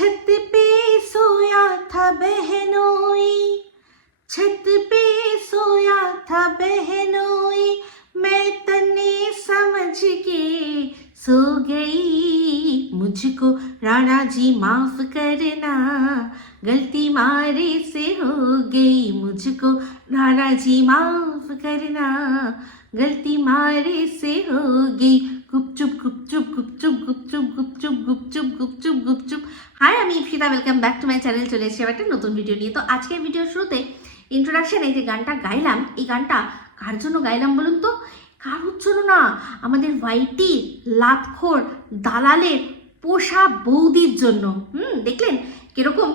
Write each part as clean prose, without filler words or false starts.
छत पे सोया था बहनोई, छत पे सोया था बहनोई, मैं तन्ने समझ के सो गई। मुझको राणा जी माफ करना, गलती मारे से हो गई। मुझको राणा जी माफ करना, गलती मारे से हो गई। गुपचुप गुपचुप गुपचुप गुपचुप गुपचुप गुपचुप गुपचुप गुपचुপ। হাই, আমি Ipsita, welcome back to my channel. চলে এসেছি একটা নতুন ভিডিও নিয়ে। তো আজকের ভিডিওর শুরুতে ইন্ট্রোডাকশনে যে গানটা গাইলাম, এই গানটা কার জন্য গাইলাম বলুন তো? কারোর জন্য না, আমাদের ওয়াইটি লাতখোর দালালের পোষা বৌদির জন্য। দেখলেন কিরকম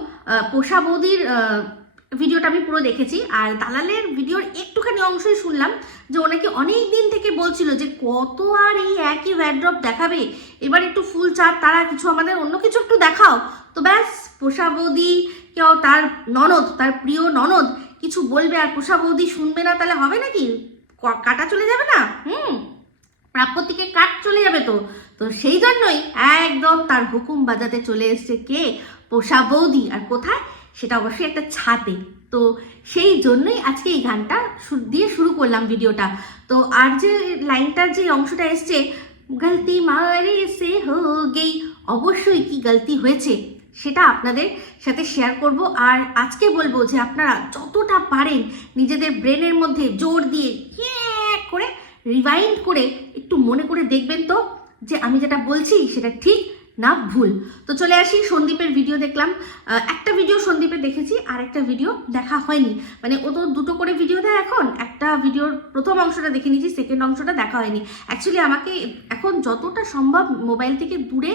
পোষা বৌদির ভিডিওটা আমি পুরো দেখেছি, আর দালালের ভিডিওর একটুখানি অংশই শুনলাম যে ওনাকে অনেক দিন থেকে বলছিল যে কত আর এই একই ওয়্যারড্রপ দেখাবে, এবার একটু ফুল চাঁদ তারা কিছু আমাদের অন্য কিছু একটু দেখাও। তো ব্যাস, পোষা বৌদি কেউ তার ননদ, তার প্রিয় ননদ কিছু বলবে আর পোষা বৌদি শুনবে না, তাহলে হবে নাকি? কাটা চলে যাবে না? প্রাপ্য থেকে কাট চলে যাবে। তো সেই জন্যই একদম তার হুকুম বাজাতে চলে এসছে কে? পোষা বৌদি। আর কোথায়? সেটা অবশ্যই একটা ছাদে। তো সেই জন্যই আজকে এই গানটা দিয়ে শুরু করলাম ভিডিওটা। তো আর যে লাইনটার যে অংশটা এসছে, গলতি মারে সে হো গেই, অবশ্যই কি গলতি হয়েছে সেটা আপনাদের সাথে শেয়ার করব। আর আজকে বলবো যে আপনারা যতটা পারেন নিজেদের ব্রেনের মধ্যে জোর দিয়ে করে রিভাইন্ড করে একটু মনে করে দেখবেন তো যে আমি যেটা বলছি সেটা ঠিক না ভুল। তো চলে আসি, সন্দীপের ভিডিও দেখলাম। একটা ভিডিও সন্দীপের দেখেছি, আর একটা ভিডিও দেখা হয়নি। মানে ও তো দুটো করে ভিডিও দেয় এখন, একটা ভিডিওর প্রথম অংশটা দেখে নিয়েছি, সেকেন্ড অংশটা দেখা হয়নি। অ্যাকচুয়ালি আমাকে এখন যতটা সম্ভব মোবাইল থেকে দূরে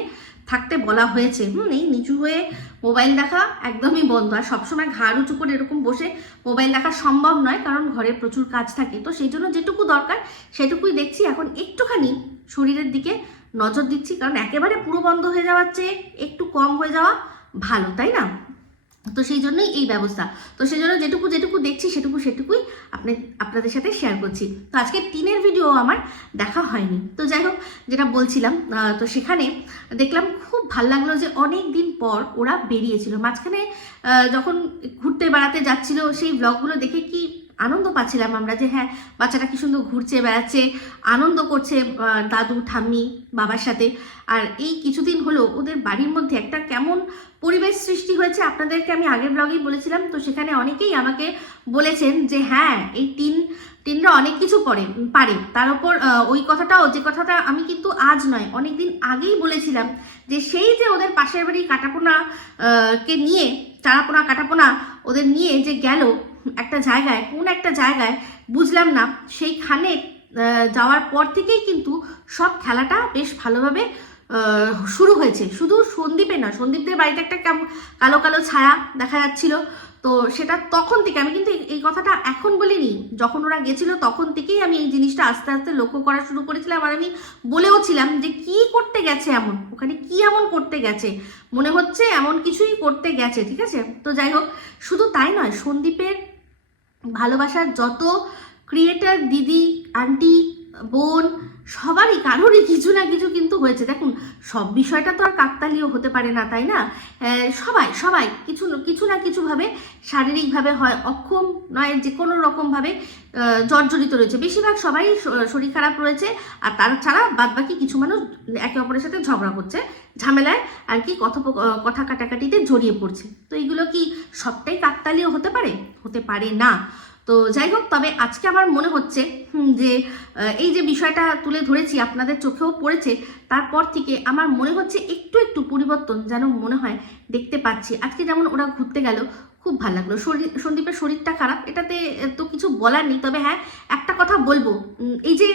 থাকতে বলা হয়েছে। এই নিচু হয়ে মোবাইল দেখা একদমই বন্ধ। আর সবসময় ঘাড় উঁচু করে এরকম বসে মোবাইল দেখা সম্ভব নয়, কারণ ঘরে প্রচুর কাজ থাকে। তো সেই জন্য যেটুকু দরকার সেটুকুই দেখছি। এখন একটুখানি শরীরের দিকে নজর দিচ্ছি, কারণ একেবারে পুরো বন্ধ হয়ে যাওয়ার চেয়ে একটু কম হয়ে যাওয়া ভালো, তাই না? তো সেই জন্যই এই ব্যবস্থা। তো সেই জন্য যেটুকু দেখছি সেটুকুই আপনাদের সাথে শেয়ার করছি। তো আজকে টিনের ভিডিও আমার দেখা হয়নি। তো যাই হোক, যেটা বলছিলাম, তো সেখানে দেখলাম খুব ভাল লাগলো যে অনেক দিন পর ওরা বেরিয়েছিল। মাঝখানে যখন ঘুরতে বেড়াতে যাচ্ছিল, সেই ব্লগগুলো দেখে কি আনন্দ পাচ্ছিলাম আমরা, যে হ্যাঁ, বাচ্চাটা কি সুন্দর ঘুরছে বেড়াচ্ছে, আনন্দ করছে দাদু ঠাম্মি বাবার সাথে। আর এই কিছুদিন হলো ওদের বাড়ির মধ্যে একটা কেমন পরিবেশ সৃষ্টি হয়েছে, আপনাদেরকে আমি আগের ব্লগেই বলেছিলাম। তো সেখানে অনেকেই আমাকে বলেছেন যে হ্যাঁ, এই টিনরা অনেক কিছু পারে। তার উপর ওই কথাটাও, যে কথাটা আমি কিন্তু আজ নয় অনেক দিন আগেই বলেছিলাম, যে সেই যে ওদের পাশের বাড়ি কাটাপোনা কে নিয়ে, চারাপোনা কাটাপোনা ওদের নিয়ে যে গেল একটা জায়গায়, কোন একটা জায়গায় বুঝলাম না, সেইখানে যাওয়ার পর থেকেই কিন্তু সব খেলাটা বেশ ভালোভাবে শুরু হয়েছে। শুধু সন্দীপে না, সন্দীপদের বাড়িতে একটা কালো কালো ছায়া দেখা যাচ্ছিল। তো সেটা তখন থেকে, আমি কিন্তু এই কথাটা এখন বলিনি, যখন ওরা গেছিল তখন থেকেই আমি এই জিনিসটা আস্তে আস্তে লক্ষ্য করা শুরু করেছিলাম। আর আমি বলেও ছিলাম যে কি করতে গেছে এমন, ওখানে কি এমন করতে গেছে, মনে হচ্ছে এমন কিছুই করতে গেছে। ঠিক আছে, তো যাই হোক, শুধু তাই নয়, সন্দীপের ভালোবাসার যত ক্রিয়েটার দিদি, আন্টি, বোন, সবারই কারোরই কিছু না কিছু কিন্তু হয়েছে। দেখুন, সব বিষয়টা তো আর কাকতালীয় হতে পারে না, তাই না? সবাই কিছু না কিছুভাবে শারীরিকভাবে হয় অক্ষম, নয় যে কোনো রকমভাবে জর্জরিত রয়েছে। বেশিরভাগ সবাই শরীর খারাপ রয়েছে, আর তার ছাড়া বাদবাকি কিছু মানুষ একে অপরের সাথে ঝগড়া করছে, ঝামেলায় আর কি কথা কাটাকাটিতে জড়িয়ে পড়ছে। তো এইগুলো কি সবটাই কাকতালীয় হতে পারে না। তো যাই হোক, তবে আজকে আমার মনে হচ্ছে যে এই যে বিষয়টা তুলে ধরেছি, আপনাদের চোখেও পড়েছে, তারপর থেকে আমার মনে হচ্ছে একটু পরিবর্তন যেন মনে হয় দেখতে পাচ্ছি। আজকে যেমন ওরা ঘুরতে গেল, খুব ভালো লাগলো। সন্দীপের শরীরটা খারাপ, এটাতে তো কিছু বলার নেই। তবে হ্যাঁ, একটা কথা বলবো, এই যে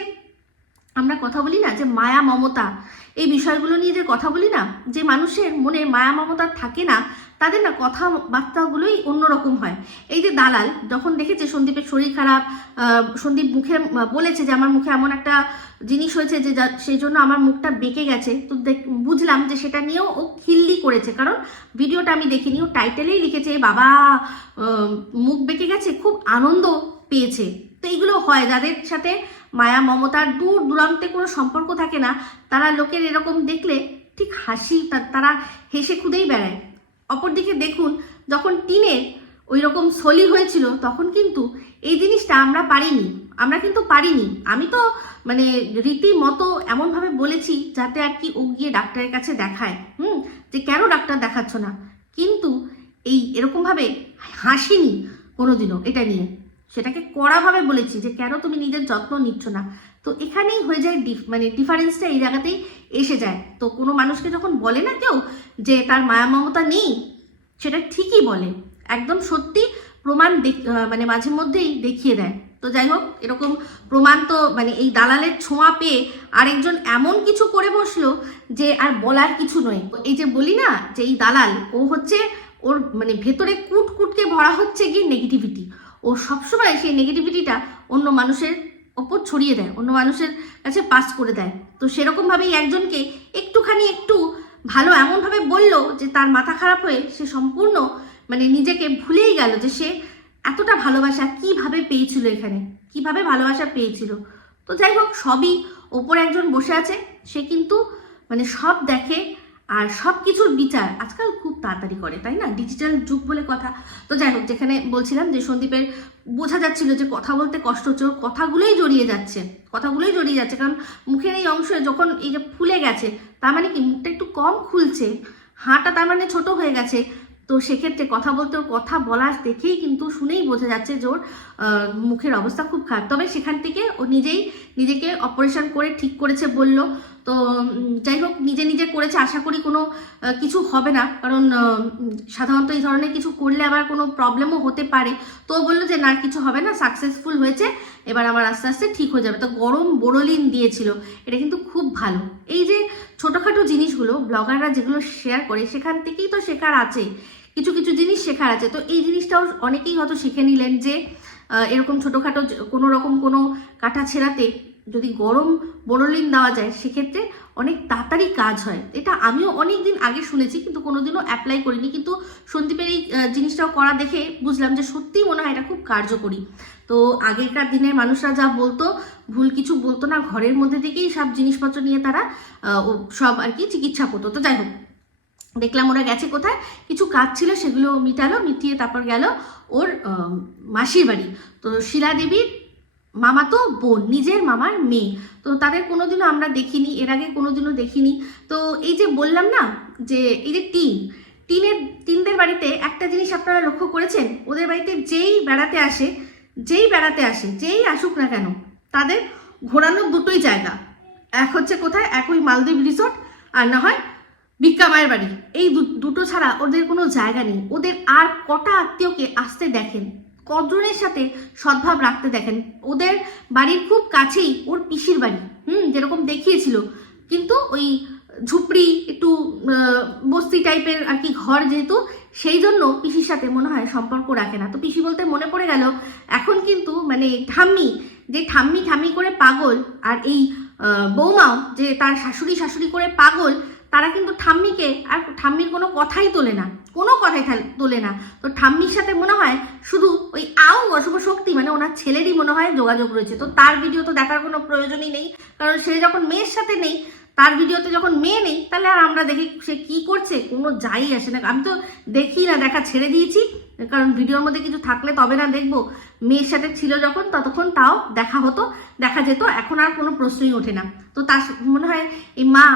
আমরা কথা বলি না যে মায়া মমতা, এই বিষয়গুলো নিয়ে যে কথা বলি না, যে মানুষের মনে মায়া মমতা থাকে না, তাদের না কথাবার্তাগুলোই অন্যরকম হয়। এই যে দালাল যখন দেখেছে সন্দীপের শরীর খারাপ, সন্দীপ মুখে বলেছে যে আমার মুখে এমন একটা জিনিস হয়েছে যে সেই জন্য আমার মুখটা বেঁকে গেছে, তো বুঝলাম যে সেটা নিয়েও ও খিল্লি করেছে। কারণ ভিডিওটা আমি দেখিনি, ও টাইটেলেই লিখেছে বাবা মুখ বেঁকে গেছে, খুব আনন্দ পেয়েছে। তো এইগুলো হয় যাদের সাথে মায়া মমতার দূর দূরান্তে কোনো সম্পর্ক থাকে না, তারা লোকের এরকম দেখলে ঠিক হাসি, তারা হেসে খুদেই বেড়ায়। অপরদিকে দেখুন, যখন টিনের ওই রকম সলি হয়েছিল তখন কিন্তু এই জিনিসটা আমরা কিন্তু পারিনি। আমি তো মানে রীতিমতো এমনভাবে বলেছি যাতে আর কি ও গিয়ে ডাক্তারের কাছে দেখায়, যে কেন ডাক্তার দেখাচ্ছ না, কিন্তু এরকমভাবে হাসিনি কোনোদিনও এটা নিয়ে, সেটাকে কড়াভাবে বলেছি যে কেন তুমি নিজের যত্ন নিচ্ছ না। তো এখানেই হয়ে যায় মানে ডিফারেন্সটা এই জায়গাতেই এসে যায়। তো কোনো মানুষকে যখন বলে না কেউ যে তার মায়া মমতা নেই, সেটা ঠিকই বলে, একদম সত্যি প্রমাণ মানে মাঝে মধ্যেই দেখিয়ে দেয়। তো যাই হোক, এরকম প্রমাণ তো মানে এই দালালের ছোঁয়া পেয়ে আরেকজন এমন কিছু করে বসলো যে আর বলার কিছু নয়। এই যে বলি না যে এই দালাল ও হচ্ছে ওর মানে ভেতরে কুটকে ভরা হচ্ছে গিয়ে নেগেটিভিটি। ও সবসময় সেই নেগেটিভিটিটা অন্য মানুষের ওপর ছড়িয়ে দেয়, অন্য মানুষের কাছে পাস করে দেয়। তো সেরকমভাবেই একজনকে একটু ভালো এমনভাবে বললো যে তার মাথা খারাপ হয়ে সে সম্পূর্ণ মানে নিজেকে ভুলেই গেল যে সে এতটা ভালোবাসা কিভাবে পেয়েছিল, এখানে কিভাবে ভালোবাসা পেয়েছিল। তো যাই হোক, সবই ওপর একজন বসে আছে, সে কিন্তু মানে সব দেখে আর সব কিছুর বিচার আজকাল খুব তাড়াতাড়ি করে, তাই না? ডিজিটাল যুগ বলে কথা। তো যাই হোক, যেখানে বলছিলাম যে সন্দীপের বোঝা যাচ্ছিল যে কথা বলতে কষ্ট হচ্ছে, ওর কথাগুলোই জড়িয়ে যাচ্ছে, কারণ মুখের এই অংশে যখন এই যে ফুলে গেছে, তার মানে কি মুখটা একটু কম খুলছে, হাঁটা তার মানে ছোট হয়ে গেছে। তো সেক্ষেত্রে কথা বলতে, ওর কথা বলা দেখেই কিন্তু শুনেই বোঝা যাচ্ছে যে ওর মুখের অবস্থা খুব খারাপ। তবে সেখান থেকে ও নিজেকে অপারেশন করে ঠিক করেছে বলল। তো যাই হোক, নিজে করেছে, আশা করি কোনো কিছু হবে না, কারণ সাধারণত এই ধরনের কিছু করলে আবার কোনো প্রবলেমও হতে পারে। তো বললো যে না, কিছু হবে না, সাকসেসফুল হয়েছে, এবার আমার আস্তে আস্তে ঠিক হয়ে যাবে। তো গরম বোরোলিন দিয়েছিল, এটা কিন্তু খুব ভালো। এই যে ছোটোখাটো জিনিসগুলো ব্লগাররা যেগুলো শেয়ার করে, সেখান থেকেই তো শেখার আছে, কিছু জিনিস শেখার আছে। তো এই জিনিসটাও অনেকেই হয়তো শিখে নিলেন যে এরকম ছোটোখাটো কোনো কাটা ছেঁড়াতে যদি গরম বোরোলিন দেওয়া যায়, সেক্ষেত্রে অনেক তাড়াতাড়ি কাজ হয়। এটা আমিও অনেক দিন আগে শুনেছি, কিন্তু কোনোদিনও অ্যাপ্লাই করিনি, কিন্তু সন্দীপের এই জিনিসটাও করা দেখে বুঝলাম যে সত্যিই মনে হয় এটা খুব কার্যকরী। তো আগেকার দিনের মানুষরা যা বলতো, ভুল কিছু বলতো না, ঘরের মধ্যে থেকেই সব জিনিসপত্র নিয়ে তারা সব আর কি চিকিৎসা করতো। তো যাই হোক, দেখলাম ওরা গেছে কোথায়, কিছু কাজ ছিল সেগুলো মিটিয়ে তারপর গেল ওর মাসির বাড়ি। তো শিলা দেবীর মামাতো বোন, নিজের মামার মেয়ে। তো তাদের কোনোদিনও আমরা দেখিনি, এর আগে কোনোদিনও দেখিনি। তো এই যে বললাম না যে এই যে টিনদের বাড়িতে একটা জিনিস আপনারা লক্ষ্য করেছেন, ওদের বাড়িতে যেই বেড়াতে আসে, যেই আসুক না কেন, তাদের ঘোরানোর দুটোই জায়গা, এক হচ্ছে কোথায়, এক ওই মালদ্বীপ রিসোর্ট, আর না হয় ভিক্ষা মায়ের বাড়ি। এই দুটো ছাড়া ওদের কোনো জায়গা নেই। ওদের আর কটা আত্মীয়কে আসতে দেখেন, কজনের সাথে সদ্ভাব রাখতে দেখেন। ওদের বাড়ির খুব কাছেই ওর পিসির বাড়ি, যেরকম দেখিয়েছিল, কিন্তু ওই ঝুপড়ি একটু বস্তি টাইপের আর কি ঘর, যেহেতু সেই জন্য পিসির সাথে মনে হয় সম্পর্ক রাখে না। তো পিসি বলতে মনে পড়ে গেল, এখন কিন্তু মানে ঠাম্মি করে পাগল, আর এই বৌমাও যে তার শাশুড়ি করে পাগল, তারা কিন্তু ঠাম্মিকে আর ঠাম্মির কোনো কথাই তোলে না। তো ঠাম্মির সাথে মনে হয় শুধু ওই অশুভ শক্তি, মানে ওনার ছেলেরই মনে হয় যোগাযোগ রয়েছে। তো তার ভিডিও তো দেখার কোনো প্রয়োজনই নেই, কারণ সে যখন মেয়ের সাথে নেই, তার ভিডিওতে যখন মেয়ে নেই, তাহলে আর আমরা দেখি সে কি করছে, কোনো যাই আসে না। আমি তো দেখি না, দেখা ছেড়ে দিয়েছি, কারণ ভিডিওর মধ্যে কিছু থাকলে তবে না দেখবো। মেয়ের সাথে ছিল যখন, ততক্ষণ তাও দেখা যেত, এখন আর কোনো প্রশ্নই ওঠে না। তো তার মনে হয় এই মা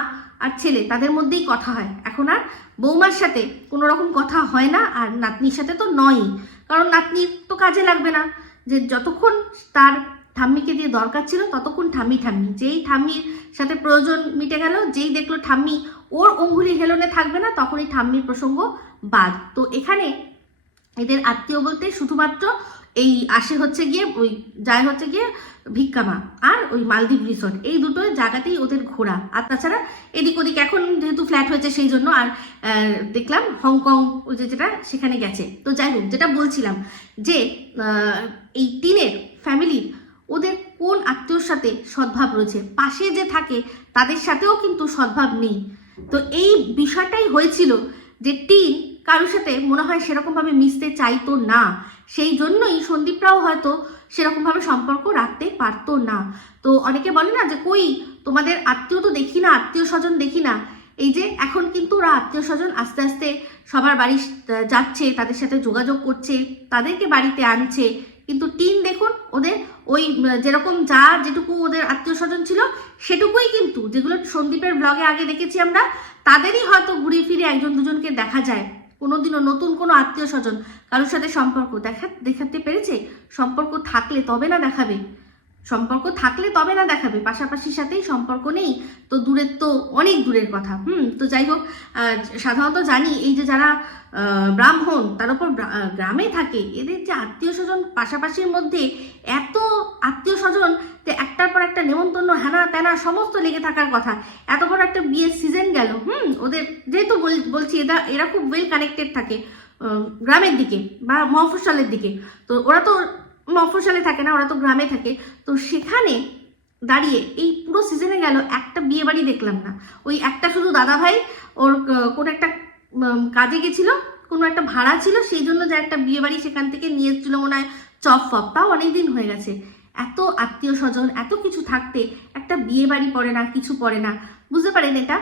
আর ছেলে তাদের মধ্যেই কথা হয়, এখন আর বৌমার সাথে কোনো রকম কথা হয় না, আর নাতনির সাথে তো নয়ই, কারণ নাতনির তো কাজে লাগবে না। যে যতক্ষণ তার ঠাম্মিকে দিয়ে দরকার ছিল, ততক্ষণ ঠাম্মি, যেই ঠাম্মির সাথে প্রয়োজন মিটে গেল, যেই দেখলো ঠাম্মি ওর অঙ্গুলি হেলনে থাকবে না, তখনই ঠাম্মির প্রসঙ্গ বাদ। তো এখানে এদের আত্মীয় বলতে শুধুমাত্র এই আসে হচ্ছে গিয়ে ভিক্ষামা আর ওই মালদ্বীপ রিসোর্ট, এই দুটো জায়গাতেই ওদের ঘোরা। আর তাছাড়া এদিক ওদিক এখন যেহেতু ফ্ল্যাট হয়েছে সেই জন্য, আর দেখলাম হংকং ওই যেটা সেখানে গেছে। তো যাই হোক, যেটা বলছিলাম যে এই টিনের ফ্যামিলির ওদের কোন আত্মীয়র সাথে সদ্ভাব রয়েছে, পাশে যে থাকে তাদের সাথেও কিন্তু সদ্ভাব নেই। তো এই বিষয়টাই হয়েছিল যে টিন কারোর সাথে মনে হয় সেরকমভাবে মিশতে চাইতো না, সেই জন্যই সন্দীপরাও হয়তো সেরকমভাবে সম্পর্ক রাখতে পারতো না। তো অনেকে বলে না যে কই তোমাদের আত্মীয় তো দেখি না, আত্মীয় স্বজন দেখি না, এই যে এখন কিন্তু ওরা আত্মীয় স্বজন আস্তে আস্তে সবার বাড়ি যাচ্ছে, তাদের সাথে যোগাযোগ করছে, তাদেরকে বাড়িতে আনছে। কিন্তু টিন দেখুন ওদের ওই যেরকম যা যেটুকু ওদের আত্মীয় স্বজন ছিল সেটুকুই, কিন্তু যেগুলো সন্দীপের ব্লগে আগে দেখেছি আমরা, তাদেরই হয়তো ঘুরে ফিরে একজন দুজনকে দেখা যায়। কোনোদিনও নতুন কোনো আত্মীয় স্বজন কারোর সাথে সম্পর্ক দেখাতে পেরেছে? সম্পর্ক থাকলে তবে না দেখাবে, সম্পর্ক থাকলে তবে না দেখাবে, পাশাপাশির সাথেই সম্পর্ক নেই তো দূরের তো অনেক দূরের কথা। তো যাই হোক, সাধারণত জানি এই যে যারা ব্রাহ্মণ তার উপর গ্রামে থাকে, এদের যে আত্মীয় স্বজন পাশাপাশির মধ্যে এত আত্মীয় স্বজন যে একটার পর একটা নেমন্তন্ন হ্যানা ত্যানা সমস্ত লেগে থাকার কথা। এত বড় একটা বিয়ের সিজন গেল, ওদের যেহেতু বলছি এরা খুব ওয়েল কানেক্টেড থাকে গ্রামের দিকে বা মফস্বলের দিকে, তো ওরা তো মফস্বলে থাকে না, ওরা তো গ্রামে থাকে। তো সেখানে দাঁড়িয়ে এই পুরো সিজনে গেল একটা বিয়ে বাড়ি দেখলাম না। ওই একটা শুধু দাদা ভাই ওর কোনো একটা কাজে গেছিল, কোনো একটা ভাড়া ছিল, সেই জন্য যে একটা বিয়ে বাড়ি সেখান থেকে নিয়ে এসেছিল মনে হয় চপ ফপ, তাও অনেকদিন হয়ে গেছে। এত আত্মীয় স্বজন এত কিছু থাকতে একটা বিয়ে বাড়ি পড়ে না, কিছু পড়ে না। বুঝতে পারেন এটা?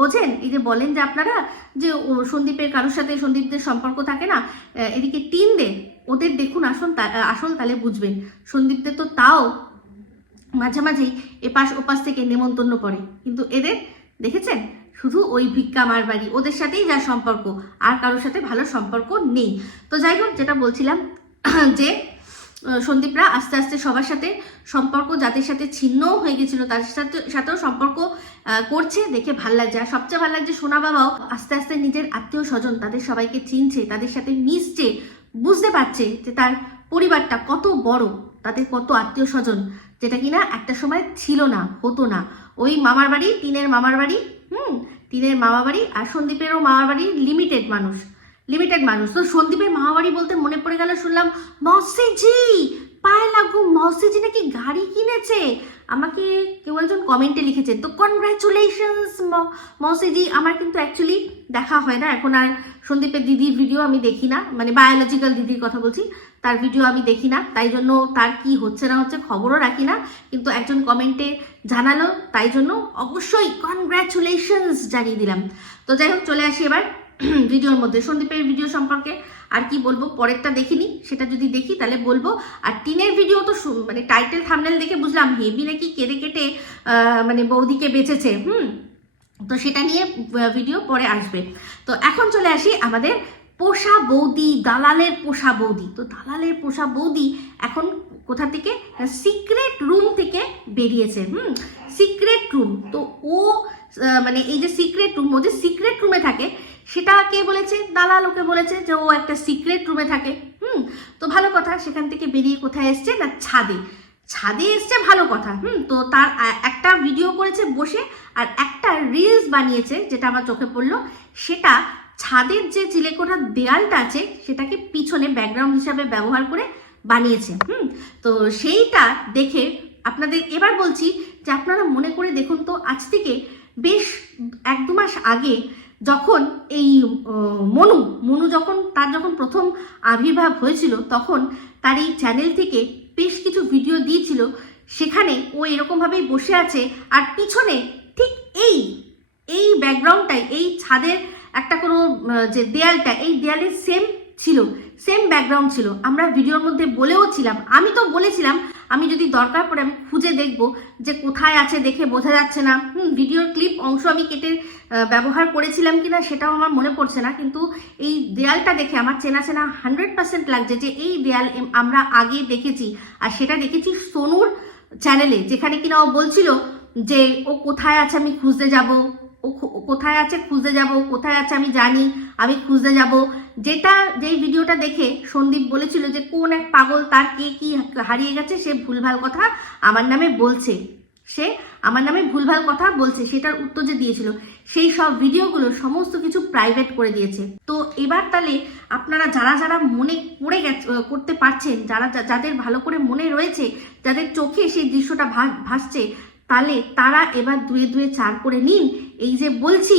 বোঝেন? এই যে বলেন যে আপনারা যে সন্দীপের কারোর সাথে সন্দীপদের সম্পর্ক থাকে না, এদিকে টিন দে ওদের দেখুন আসল তাহলে বুঝবেন। সন্দীপদের তো তাও মাঝে মাঝেই এপাশ ওপাশ থেকে নেমন্তন্ন পড়ে, কিন্তু এদের দেখেছেন শুধু ওই ভিক্ষা মার বাড়ি, ওদের সাথেই যা সম্পর্ক, আর কারোর সাথে ভালো সম্পর্ক নেই। তো যাই হোক, যেটা বলছিলাম যে সন্দীপরা আস্তে আস্তে সবার সাথে সম্পর্ক, যাদের সাথে ছিন্নও হয়ে গেছিল তাদের সাথেও সম্পর্ক করছে, দেখে ভাল লাগছে। আর সবচেয়ে ভালো লাগছে সোনা বাবাও আস্তে আস্তে নিজের আত্মীয় স্বজন তাদের সবাইকে চিনছে, তাদের সাথে মিশছে, বুঝতে পারছে যে তার পরিবারটা কত বড়, তাদের কত আত্মীয় স্বজন, যেটা কিনা একটা সময় ছিল না, হতো না। ওই মামার বাড়ি, টিনের মামার বাড়ি, টিনের মামা বাড়ি আর সন্দীপেরও মামার বাড়ি লিমিটেড মানুষ। তো সন্দীপের মামা বাড়ি বলতে মনে পড়ে গেল, শুনলাম মৌসিজি পায়ে লাগু, মৌসিজি নাকি গাড়ি কিনেছে। আমাকে কেউ একজন কমেন্টে লিখেছেন, তো কনগ্রাচুলেশনস মৌসিজি। আমার কিন্তু অ্যাকচুয়ালি দেখা হয় না এখন আর সন্দীপের দিদির ভিডিও আমি দেখি না, মানে বায়োলজিক্যাল দিদির কথা বলছি, তার ভিডিও আমি দেখি না, তাই জন্য তার কি হচ্ছে না হচ্ছে খবরও রাখি না। কিন্তু একজন কমেন্টে জানালো, তাই জন্য অবশ্যই কনগ্রাচুলেশনস জানিয়ে দিলাম। তো যাই হোক, চলে আসি এবার ভিডিওর মধ্যে। সন্দীপের ভিডিও সম্পর্কে আর কি বলবো, পরেরটা দেখিনি, সেটা যদি দেখি তাহলে বলবো। আর টিনের ভিডিও তো মানে টাইটেল থাম্বনেল দেখে বুঝলাম হেভি নাকি কেটে কেটে মানে বৌদিকে বেঁচেছে। তো সেটা নিয়ে ভিডিও পরে আসবে। তো এখন চলে আসি আমাদের পোষা বৌদি, দালালের পোষা বৌদি। তো দালালের পোষা বৌদি এখন কোথা থেকে? সিক্রেট রুম থেকে বেরিয়েছে। সিক্রেট রুম, তো ও মানে এই যে সিক্রেট রুম, ও যে সিক্রেট রুমে থাকে সেটা কে বলেছে? দালাল ওকে বলেছে যে ও একটা সিক্রেট রুমে থাকে। তো ভালো কথা, সেখান থেকে বেরিয়ে কোথায় এসছে না ছাদে এসছে, ভালো কথা। তো তার একটা ভিডিও করেছে বসে, আর একটা রিলস বানিয়েছে, যেটা আমার চোখে পড়লো, সেটা ছাদের যে চিলেকোঠার দেয়ালটা আছে সেটাকে পিছনে ব্যাকগ্রাউন্ড হিসাবে ব্যবহার করে বানিয়েছে। তো সেইটা দেখে আপনাদের এবার বলছি যে আপনারা মনে করে দেখুন তো, আজ থেকে বেশ 1-2 মাস আগে যখন এই মনু যখন প্রথম আবির্ভাব হয়েছিল, তখন তার এই চ্যানেল থেকে বেশ কিছু ভিডিও দিয়েছিল, সেখানে ও এরকমভাবেই বসে আছে, আর পিছনে ঠিক এই ব্যাকগ্রাউন্ডটাই, এই ছাদের একটা কোনো যে দেয়ালটা, এই দেয়ালের সেম ব্যাকগ্রাউন্ড ছিল। আমরা ভিডিওর মধ্যে বলেও ছিলাম, আমি তো বলেছিলাম আমি যদি দরকার পড়ে আমি খুঁজে দেখব যে কোথায় আছে, দেখে বোঝা যাচ্ছে না। ভিডিওর ক্লিপ অংশ আমি কেটে ব্যবহার করেছিলাম কিনা সেটাও আমার মনে পড়ছে না, কিন্তু এই দেয়ালটা দেখে আমার চেনা 100% লাগছে যে এই দেয়াল আমরা আগে দেখেছি। আর সেটা দেখেছি সোনুর চ্যানেলে, যেখানে কিনা ও বলছিল যে ও কোথায় আছে আমি খুঁজতে যাব, ও কোথায় আছে খুঁজতে যাব, কোথায় আছে আমি জানি, আমি খুঁজতে যাব। যেই ভিডিওটা দেখে সন্দীপ বলেছিল যে কোন এক পাগল তার কে কি হারিয়ে গেছে, সে ভুলভাল কথা আমার নামে বলছে, সেটার উত্তর যে দিয়েছিল, সেই সব ভিডিওগুলো সমস্ত কিছু প্রাইভেট করে দিয়েছে। তো এবার তাহলে আপনারা যারা মনে করতে পারছেন, যাদের ভালো করে মনে রয়েছে, যাদের চোখে সেই দৃশ্যটা ভাসছে, তাহলে তারা এবার 2-2 4 করে নিন। এই যে বলছি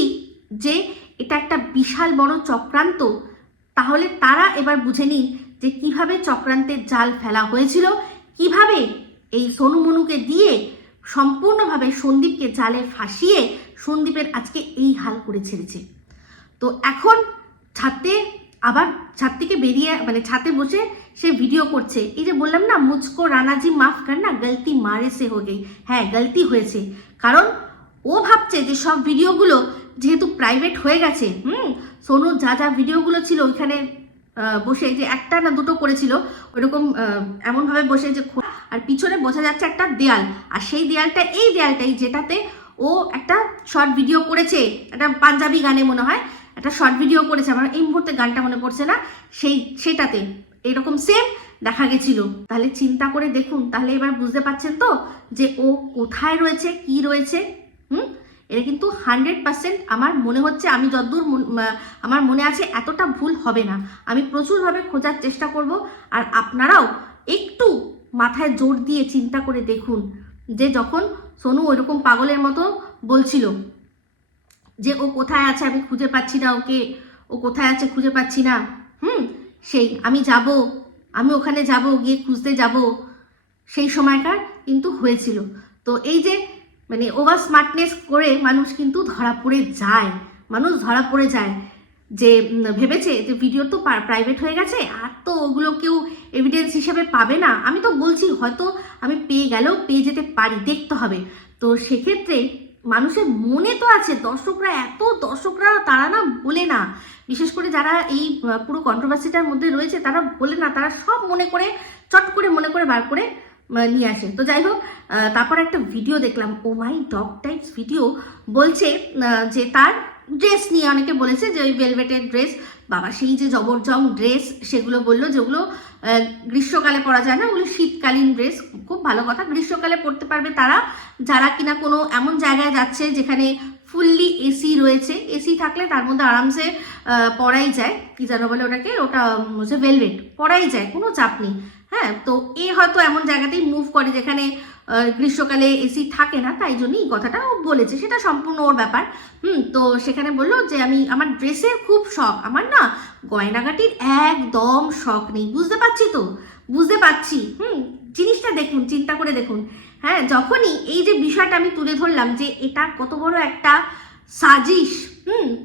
যে এটা একটা বিশাল বড় চক্রান্ত, তাহলে তারা এবার বুঝে নিন যে কিভাবে চক্রান্তের জাল ফেলা হয়েছিল, কিভাবে এই সোনু মনুকে দিয়ে সম্পূর্ণভাবে সন্দীপকে জালে ফাঁসিয়ে সন্দীপের আজকে এই হাল করে ছেড়েছে। তো এখন ছাদ থেকে বেরিয়ে মানে ছাদে বসে সে ভিডিও করছে। এই যে বললাম না, মুঝকো রানাজি মাফ কর না, গলতি মারে সে হয়ে গেই। হ্যাঁ, গলতি হয়েছে, কারণ ও ভাবছে যে সব ভিডিওগুলো যেহেতু প্রাইভেট হয়ে গেছে, সোনু যা যা ভিডিওগুলো ছিল ওইখানে বসে, যে একটা না দুটো করেছিল ওইরকম এমনভাবে বসে যে, আর পিছনে বোঝা যাচ্ছে একটা দেয়াল, আর সেই দেয়ালটা এই দেয়ালটাই যেটাতে ও একটা শর্ট ভিডিও করেছে, একটা পাঞ্জাবি গানে মনে হয় একটা শর্ট ভিডিও করেছে, আমার এই মুহূর্তে গানটা মনে পড়ছে না, সেটাতে এরকম সেম দেখা গেছিল। তাহলে চিন্তা করে দেখুন, তাহলে এবার বুঝতে পারছেন তো যে ও কোথায় রয়েছে, কি রয়েছে। এটা কিন্তু 100% আমার মনে হচ্ছে, আমি যতদূর আমার মনে আছে এতটা ভুল হবে না। আমি প্রচুরভাবে খোঁজার চেষ্টা করব, আর আপনারাও একটু মাথায় জোর দিয়ে চিন্তা করে দেখুন যে যখন সোনু ওইরকম পাগলের মতো বলছিল যে ও কোথায় আছে, আমি খুঁজে পাচ্ছি না ওকে, ও কোথায় আছে খুঁজে পাচ্ছি না, সেই আমি ওখানে যাব, গিয়ে খুঁজতে যাব, সেই সময়কার কিন্তু হয়েছিল। তো এই যে মানে ওভার স্মার্টনেস করে মানুষ কিন্তু ধরা পড়ে যায়, যে ভেবেছে যে ভিডিও তো প্রাইভেট হয়ে গেছে, আর তো ওগুলো কেউ এভিডেন্স হিসেবে পাবে না। আমি তো বলছি হয়তো আমি পেয়ে যেতে পারি, দেখতে হবে। তো সেক্ষেত্রে মানুষের মনে তো আছে, দর্শকরা তারা না বলে না, বিশেষ করে যারা এই পুরো কন্ট্রোভার্সিটার মধ্যে রয়েছে তারা বলে না, তারা সব মনে করে চট করে মনে করে বার করে নিয়ে আসে। তো যাই হোক, তারপর একটা ভিডিও দেখলাম, ও মাই ডগ টাইপস ভিডিও, বলছে যে তার ড্রেস নিয়ে অনেকে বলেছে যে ওই ভেলভেটের ড্রেস, বাবা সেই যে জবরজং ড্রেস, সেগুলো বললো যেগুলো গ্রীষ্মকালে পরা যায় না, ওগুলো শীতকালীন ড্রেস। খুব ভালো কথা, গ্রীষ্মকালে পরতে পারবে তারা যারা কিনা কোনো এমন জায়গায় যাচ্ছে যেখানে ফুললি এসি রয়েছে। এসি থাকলে তার মধ্যে আরামসে পরাই যায়, কি জানো বলে ওটাকে, ওটা হচ্ছে ভেলভেট, পরাই যায়, কোনো চাপ নেই। হ্যাঁ, তো এ হয়তো এমন জায়গাতেই মুভ করে যেখানে গ্রীষ্মকালে এসি থাকে না, তাই জন্যই কথাটা ও বলেছে, সেটা সম্পূর্ণ ওর ব্যাপার। তো সেখানে বললো যে আমার ড্রেসের খুব শখ, আমার না গয়নাগাটির একদম শখ নেই। বুঝতে পারছি জিনিসটা দেখুন, চিন্তা করে দেখুন। হ্যাঁ, যখনই এই যে বিষয়টা আমি তুলে ধরলাম যে এটা কত বড় একটা সাজিশ,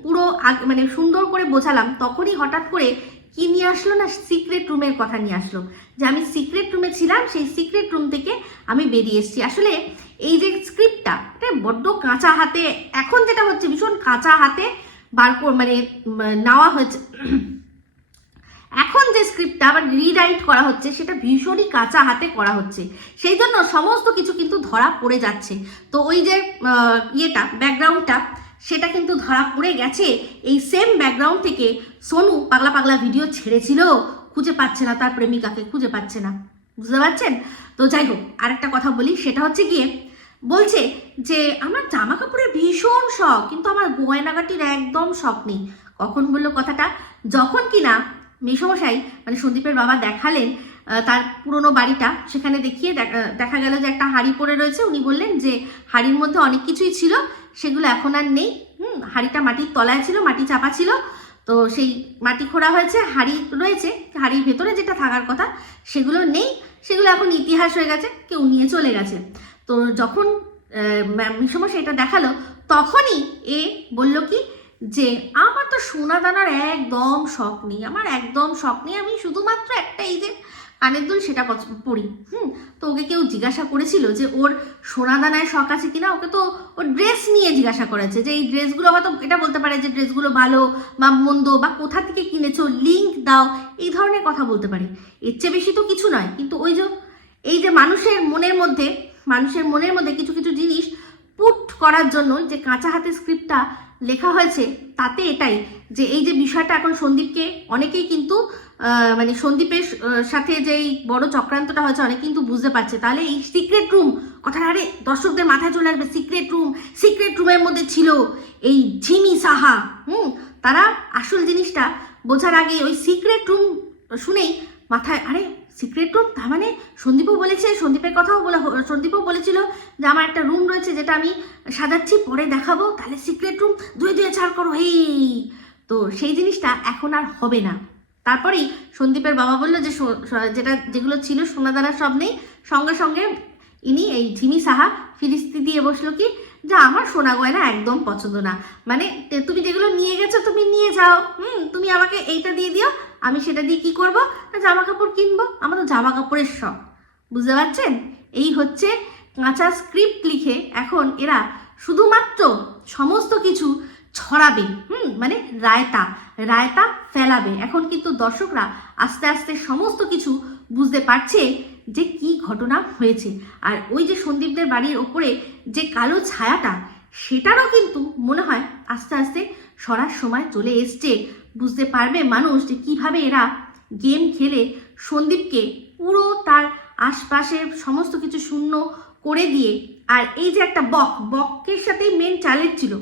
পুরো মানে সুন্দর করে বোঝালাম, তখনই হঠাৎ করে কি নিয়ে আসলো না, সিক্রেট রুমের কথা নিয়ে আসলো, যে আমি সিক্রেট রুমে ছিলাম, সেই সিক্রেট রুম থেকে আমি বেরিয়ে এসেছি। আসলে এই যে স্ক্রিপ্টটা, এটা বড্ড কাঁচা হাতে, এখন যেটা হচ্ছে ভীষণ কাঁচা হাতে মানে নেওয়া হয়েছে। এখন যে স্ক্রিপ্টটা আবার রিরাইট করা হচ্ছে সেটা ভীষণই কাঁচা হাতে করা হচ্ছে, সেই জন্য সমস্ত কিছু কিন্তু ধরা পড়ে যাচ্ছে। তো ওই যে ব্যাকগ্রাউন্ডটা, সেটা কিন্তু ধরা পড়ে গেছে। এই সেম ব্যাকগ্রাউন্ড থেকে সোনু পাগলা ভিডিও ছেড়েছিল, খুঁজে পাচ্ছে না তার প্রেমিকাকে, খুঁজে পাচ্ছে না, বুঝতে পারছেন? তো যাই হোক, আরেকটা কথা বলি, সেটা হচ্ছে গিয়ে বলছে যে আমার জামা কাপড়ের ভীষণ শখ, কিন্তু আমার গয়নাগাটির একদম শখ নেই। কখন বললো কথাটা? যখন কিনা মেসোমশাই মানে সন্দীপের বাবা দেখালেন তার পুরনো বাড়িটা, সেখানে দেখিয়ে দেখা গেল যে একটা হাঁড়ি পড়ে রয়েছে। উনি বললেন যে হাঁড়ির মধ্যে অনেক কিছুই ছিল, সেগুলো এখন আর নেই। হাঁড়িটা মাটির তলায় ছিল, মাটি চাপা ছিল, তো সেই মাটি খোঁড়া হয়েছে, হাঁড়ি রয়েছে, হাঁড়ির ভেতরে যেটা থাকার কথা সেগুলো নেই, সেগুলো এখন ইতিহাস হয়ে গেছে, কেউ নিয়ে চলে গেছে। তো যখন মেসোমশাই এটা দেখালো, তখনই এ বলল কি যে আমার তো সোনা দানার একদম শখ নেই, আমি শুধুমাত্র একটা এই যে কানের দুল সেটা পরি। তো ওকে কেউ জিজ্ঞাসা করেছিল যে ওর সোনা দানায় শখ আছে কিনা, ওকে তো ওর ড্রেস নিয়ে জিজ্ঞাসা করেছে যে এই ড্রেসগুলো হয়তো এটা বলতে পারে যে ড্রেসগুলো ভালো বা মন্দ, বা কোথা থেকে কিনেছো, লিঙ্ক দাও, এই ধরনের কথা বলতে পারে, এর চেয়ে বেশি তো কিছু নয়। কিন্তু এই যে মানুষের মনের মধ্যে কিছু কিছু জিনিস পুট করার জন্য যে কাঁচা হাতে স্ক্রিপ্টটা লেখা হয়েছে, তাতে এটাই যে এই যে বিষয়টা এখন সন্দীপকে অনেকেই কিন্তু মানে সন্দীপের সাথে যে এই বড় চক্রান্তটা হয়েছে অনেকে কিন্তু বুঝতে পারছে। তাহলে এই সিক্রেট রুম কথাটা, আরে দর্শকদের মাথায় চলে আসবে, সিক্রেট রুমের মধ্যে ছিল এই ঝিমি সাহা। তারা আসল জিনিসটা বোঝার আগে ওই সিক্রেট রুম শুনেই মাথায়, আরে সিক্রেট রুম, তার মানে সন্দীপও বলেছে, সন্দীপও বলেছিল যে আমার একটা রুম রয়েছে যেটা আমি সাজাচ্ছি, পরে দেখাবো, তাহলে সিক্রেট রুম, দুয়ে ছাড় করো। তো সেই জিনিসটা এখন আর হবে না। তারপরেই সন্দীপের বাবা বললো যে যেগুলো ছিল সোনাদানা সব নেই, সঙ্গে সঙ্গে ইনি এই ঝিমি সাহা ফিরিস্তি দিয়ে বসলো কি যা আমার সোনা গয়না একদম পছন্দ না, মানে তুমি যেগুলো নিয়ে গেছো তুমি নিয়ে যাও, তুমি আমাকে এইটা দিয়ে দিও, আমি সেটা দিয়ে কি করবো, জামা কাপড় কিনবো, আমার তো জামা কাপড়ের শখ। বুঝতে পারছেন? এই হচ্ছে কাঁচা স্ক্রিপ্ট লিখে এখন এরা শুধুমাত্র সমস্ত কিছু ছড়াবে, মানে রায়তা রায়তা ফেলাবে। এখন কিন্তু দর্শকরা আস্তে আস্তে সমস্ত কিছু বুঝতে পারছে যে কি ঘটনা হয়েছে। আর ওই যে সন্দীপদের বাড়ির ওপরে যে কালো ছায়াটা, সেটারও কিন্তু মনে হয় আস্তে আস্তে সরার সময় চলে এসছে। বুঝতে পারবে মানুষ যে কিভাবে এরা গেম খেলে সন্দীপকে পুরো তার আশপাশের সমস্ত কিছু শূন্য করে দিয়ে, আর এই যে একটা বকের সাথেই মেন চ্যালেঞ্জ ছিল,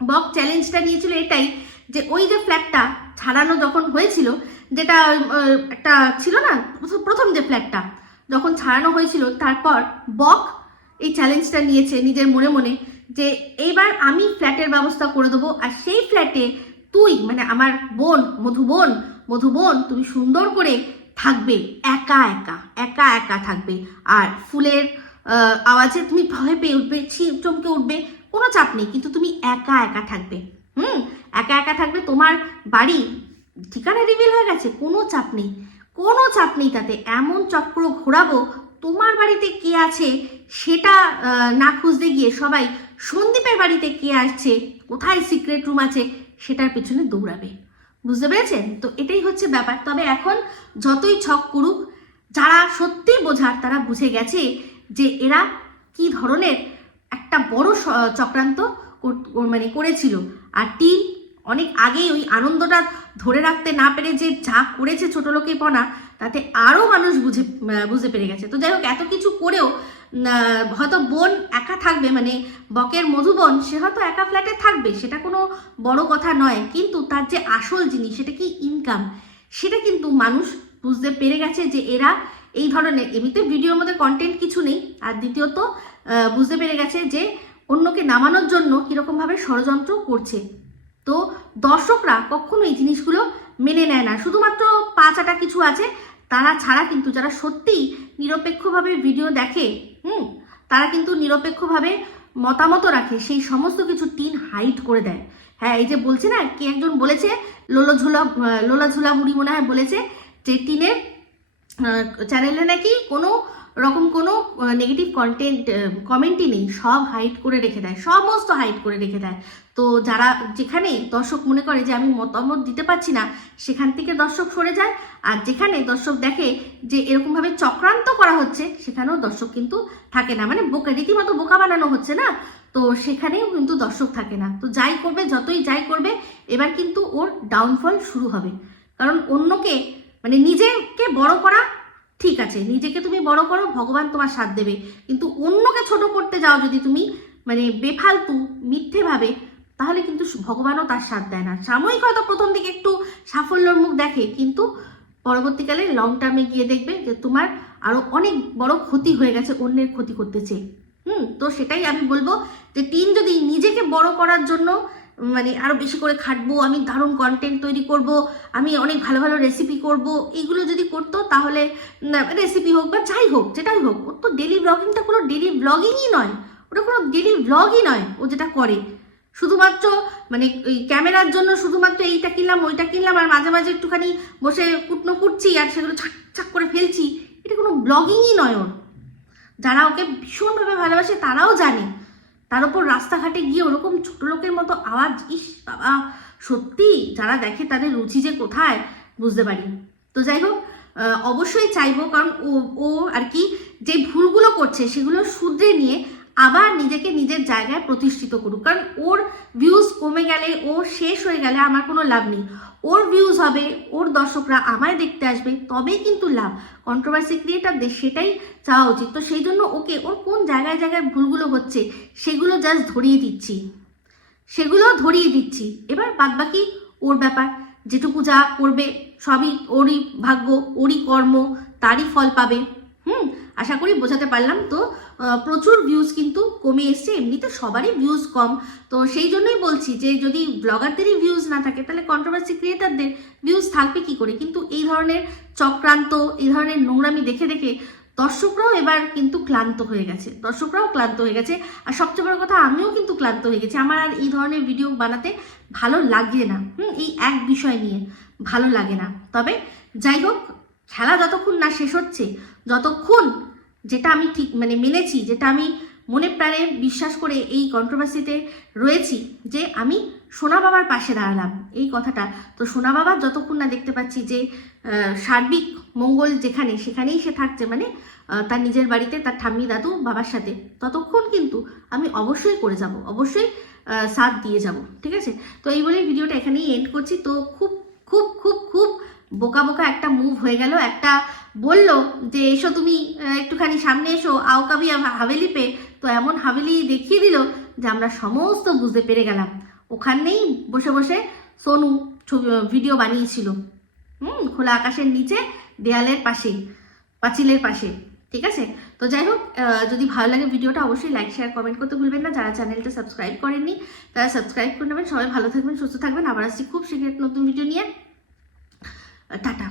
বক চ্যালেঞ্জটা নিয়েছিল এটাই যে ওই যে ফ্ল্যাটটা ছাড়ানো যখন হয়েছিল, যেটা একটা ছিল না প্রথম যে ফ্ল্যাটটা যখন ছাড়ানো হয়েছিল, তারপর বক এই চ্যালেঞ্জটা নিয়েছে নিজের মনে মনে যে এইবার আমি ফ্ল্যাটের ব্যবস্থা করে দেবো, আর সেই ফ্ল্যাটে তুই মানে আমার বোন মধুবোন তুমি সুন্দর করে থাকবে, একা একা একা একা থাকবে, আর ফুলের আওয়াজে তুমি ভয় পেয়ে উঠবে, চমকে উঠবে, কোনো চাপ নেই, কিন্তু তুমি একা একা থাকবে, একা একা থাকবে। তোমার বাড়ি ঠিকানা রিভিল হয়ে গেছে, কোনো চাপ নেই, কোনো চাপ নেই, তাতে এমন চক্র ঘোরাবো তোমার বাড়িতে কে আছে সেটা না খুঁজতে গিয়ে সবাই সন্দীপের বাড়িতে কে আসছে, কোথায় সিক্রেট রুম আছে সেটার পেছনে দৌড়াবে। বুঝতে পেরেছেন? তো এটাই হচ্ছে ব্যাপার। তবে এখন যতই ছক করুক, যারা সত্যি বোঝার তারা বুঝে গেছে যে এরা কি ধরনের একটা বড় চক্রান্ত মানে করেছিল। আর টিম অনেক আগেই ওই আনন্দটা ধরে রাখতে না পেরে যে যা করেছে ছোট লোকেপনা, তাতে আরও মানুষ বুঝে পেরে গেছে। তো যাই হোক, এত কিছু করেও হয়তো বোন একা থাকবে, মানে বকের মধুবন সে হয়তো একা ফ্ল্যাটে থাকবে, সেটা কোনো বড় কথা নয়, কিন্তু তার যে আসল জিনিস সেটা কি ইনকাম, সেটা কিন্তু মানুষ বুঝতে পেরে গেছে যে এরা এই ধরনের, এমনিতে ভিডিওর মধ্যে কন্টেন্ট কিছু নেই, আর দ্বিতীয়ত বুঝতে পেরে গেছে যে অন্যকে নামানোর জন্য কীরকমভাবে ষড়যন্ত্র করছে। তো দর্শকরা কখনো এই জিনিসগুলো মেনে নেয় না, শুধুমাত্র পাঁচাটা কিছু আছে তারা ছাড়া কিন্তু যারা সত্যিই নিরপেক্ষভাবে ভিডিও দেখে, তারা কিন্তু নিরপেক্ষভাবে মতামত রাখে, সেই সমস্ত কিছু টিন হাইড করে দেয়। হ্যাঁ, এই যে বলছে না, কে একজন বলেছে, লোলা ঝুলা বুড়ি মনে হয় বলেছে যে টিনের চ্যানেলে নাকি কোনো রকম কোনো নেগেটিভ কমেন্টই নেই, সব হাইড করে রেখে দেয়, সমস্ত হাইড করে রেখে দেয়। তো যারা যেখানে দর্শক মনে করে যে আমি মতামত দিতে পারছি না, সেখান থেকে দর্শক সরে যায়, আর যেখানে দর্শক দেখে যে এরকমভাবে চক্রান্ত করা হচ্ছে, সেখানেও দর্শক কিন্তু থাকে না, মানে রীতিমতো বোকা বানানো হচ্ছে না, তো সেখানেও কিন্তু দর্শক থাকে না। তো যাই করবে, যতই যাই করবে, এবার কিন্তু ওর ডাউনফল শুরু হবে। কারণ অন্যকে মানে নিজেকে বড় করা ঠিক আছে, নিজেকে তুমি বড় করো, ভগবান তোমার সাথ দেবে, কিন্তু অন্যকে ছোট করতে যাও যদি তুমি মানে বেফালতু মিথ্যে ভাবে, তাহলে কিন্তু ভগবানও তার সাথ দেয় না। সাময়িক হয়তো প্রথম দিকে একটু সাফল্যর মুখ দেখে, কিন্তু পরবর্তীকালে লং টার্মে গিয়ে দেখবে যে তোমার আরো অনেক বড় ক্ষতি হয়ে গেছে, অন্যের ক্ষতি করতেছে। তো সেটাই আমি বলবো যে টিম যদি নিজেকে বড় করার জন্য মানে আরো বেশি করে খাটবো, আমি দারুণ কন্টেন্ট তৈরি করব, আমি অনেক ভালো ভালো রেসিপি করব, এইগুলো যদি করতো, তাহলে রেসিপি হোক বা যাই হোক, যেটাই হোক, ওর তো ডেলি ব্লগিংটা কোনো ডেলি ব্লগিংই নয়, ওটা কোনো ডেলি ব্লগই নয়। ও যেটা করে শুধুমাত্র মানে ওই ক্যামেরার জন্য শুধুমাত্র এইটা কিনলাম ওইটা কিনলাম, আর মাঝে মাঝে একটুখানি বসে কুটনো কুটছি আর সেগুলো ছাক ছাক করে ফেলছি, এটা কোনো ব্লগিংই নয় ওর। যারা ওকে ভীষণভাবে ভালোবাসে তারাও জানে, তার উপর রাস্তাঘাটে গিয়ে ওরকম ছোট লোকের মতো আওয়াজ, ইস বাবা, সত্যি যারা দেখে তাদের রুচি যে কোথায় বুঝতে পারি। তো যাই হোক, অবশ্যই চাইবো, কারণ ও আর কি যে ভুলগুলো করছে সেগুলো শুধরে নিয়ে আবার নিজেকে নিজের জায়গায় প্রতিষ্ঠিত করুক। কারণ ওর ভিউজ কমে গেলে, ও শেষ হয়ে গেলে আমার কোনো লাভ নেই। ওর ভিউজ হবে, ওর দর্শকরা আমায় দেখতে আসবে, তবেই কিন্তু লাভ। কন্ট্রোভার্সি ক্রিয়েটারদের সেটাই চাওয়া উচিত। তো সেই জন্য ওকে ওর কোন জায়গায় জায়গায় ভুলগুলো হচ্ছে সেগুলো জাস্ট ধরিয়ে দিচ্ছি, এবার বাদবাকি ওর ব্যাপার, যেটুকু যা করবে সবই ওরই ভাগ্য, ওরই কর্ম, তারই ফল পাবে। আশা করি বোঝাতে পারলাম। তো প্রচুর ভিউজ কিন্তু কমে এসছে, এমনিতে সবারই ভিউজ কম, তো সেই জন্যই বলছি যে যদি ব্লগারদেরই ভিউজ না থাকে তাহলে কন্ট্রোভার্সি ক্রিয়েটারদের ভিউজ থাকবে কি করে। কিন্তু এই ধরনের চক্রান্ত, এই ধরনের নোংরামি দেখে দেখে দর্শকরাও এবার কিন্তু ক্লান্ত হয়ে গেছে, আর সবচেয়ে বড় কথা আমিও কিন্তু ক্লান্ত হয়ে গেছি। আমার আর এই ধরনের ভিডিও বানাতে ভালো লাগে না, এই এক বিষয় নিয়ে ভালো লাগে না। তবে যাই হোক, খেলা যতক্ষণ না শেষ হচ্ছে, যতক্ষণ যেটা আমি ঠিক মানে মেনেছি, যেটা আমি মনে প্রাণে বিশ্বাস করে এই কন্ট্রোভার্সিতে রয়েছি, যে আমি সোনা বাবার পাশে দাঁড়ালাম এই কথাটা, তো সোনা বাবা যতক্ষণ না দেখতে পাচ্ছি যে সার্বিক মঙ্গল যেখানে সেখানেই সে থাকছে, মানে তার নিজের বাড়িতে তার ঠাম্মি দাদু বাবার সাথে, ততক্ষণ কিন্তু আমি অবশ্যই করে যাব, অবশ্যই সাথ দিয়ে যাব, ঠিক আছে? তো এই বলে ভিডিওটা এখানেই এন্ড করছি। তো খুব খুব খুব খুব বোকা বোকা একটা মুভ হয়ে গেল। একটা বললো যে এসো তুমি একটুখানি সামনে এসো, আও কাবি হাভেলি পে, তো এমন হাভেলি দেখিয়ে দিল যে আমরা সমস্ত বুঝতে পেরে গেলাম ওখানেই বসে বসে সোনু ভিডিও বানিয়েছিল, খোলা আকাশের নিচে দেয়ালের পাশে, পাঁচিলের পাশে, ঠিক আছে? তো যাই হোক, যদি ভালো লাগে ভিডিওটা অবশ্যই লাইক শেয়ার কমেন্ট করতে ভুলবেন না। যারা চ্যানেলটা সাবস্ক্রাইব করেননি তারা সাবস্ক্রাইব করে নেবেন। সবাই ভালো থাকবেন, সুস্থ থাকবেন। আবার আসছি খুব শীঘ্র নতুন ভিডিও নিয়ে। টাটা।